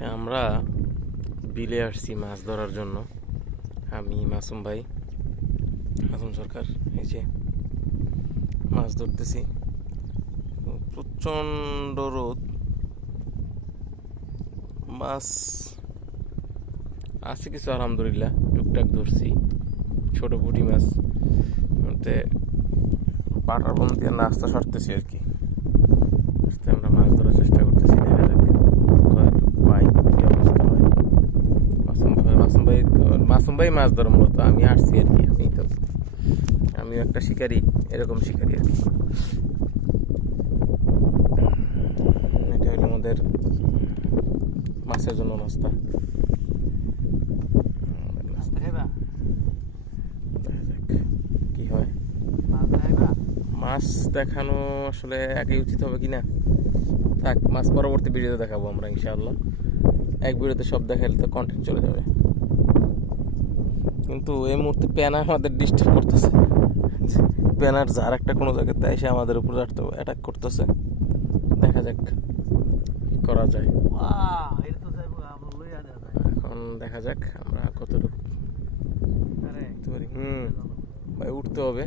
আচ্ছা, আমরা বিলে আসছি মাছ ধরার জন্য। আমি মাসুম ভাই, মাসুম সরকার। এই যে মাছ ধরতেছি, প্রচণ্ড রোদ। মাছ আছে কিছু, আলহামদুলিল্লাহ টুকটাক ধরছি। ছোট পুঁটি মাছ মধ্যে পাটার বন দিয়ে নাস্তা সারতেছি আর কি। আস্তে আমরা মাছ ধরার চেষ্টা করতেছি, দেখা যাক কতটুকু পাই, কি অবস্থা হয়। মাসুম ভাই মাছ ধরে, মূলত আমি আসছি আর কি। আমিও একটা শিকারি, এরকম শিকারি আর কি। এটা হলো আমাদের মাছের জন্য নাস্তা। দেখা যাক কি হয়। মাছ দেখানো আসলে আগে উচিত হবে কিনা, থাক, মাছ পরবর্তী ভিডিওতে দেখাবো আমরা ইনশাআল্লাহ। এক ভিডিওতে সব দেখালে তো কন্টেন্ট চলে যাবে। কিন্তু এই মুহূর্তে প্যানা আমাদের ডিস্টার্ব করতেছে। প্যানার যার একটা কোনো জায়গাতে এসে আমাদের উপর অ্যাটাক করতেছে। দেখা যাক কি করা যায়। এখন দেখা যাক আমরা কতটুকু উঠতে পারি। ভাই, উঠতে হবে।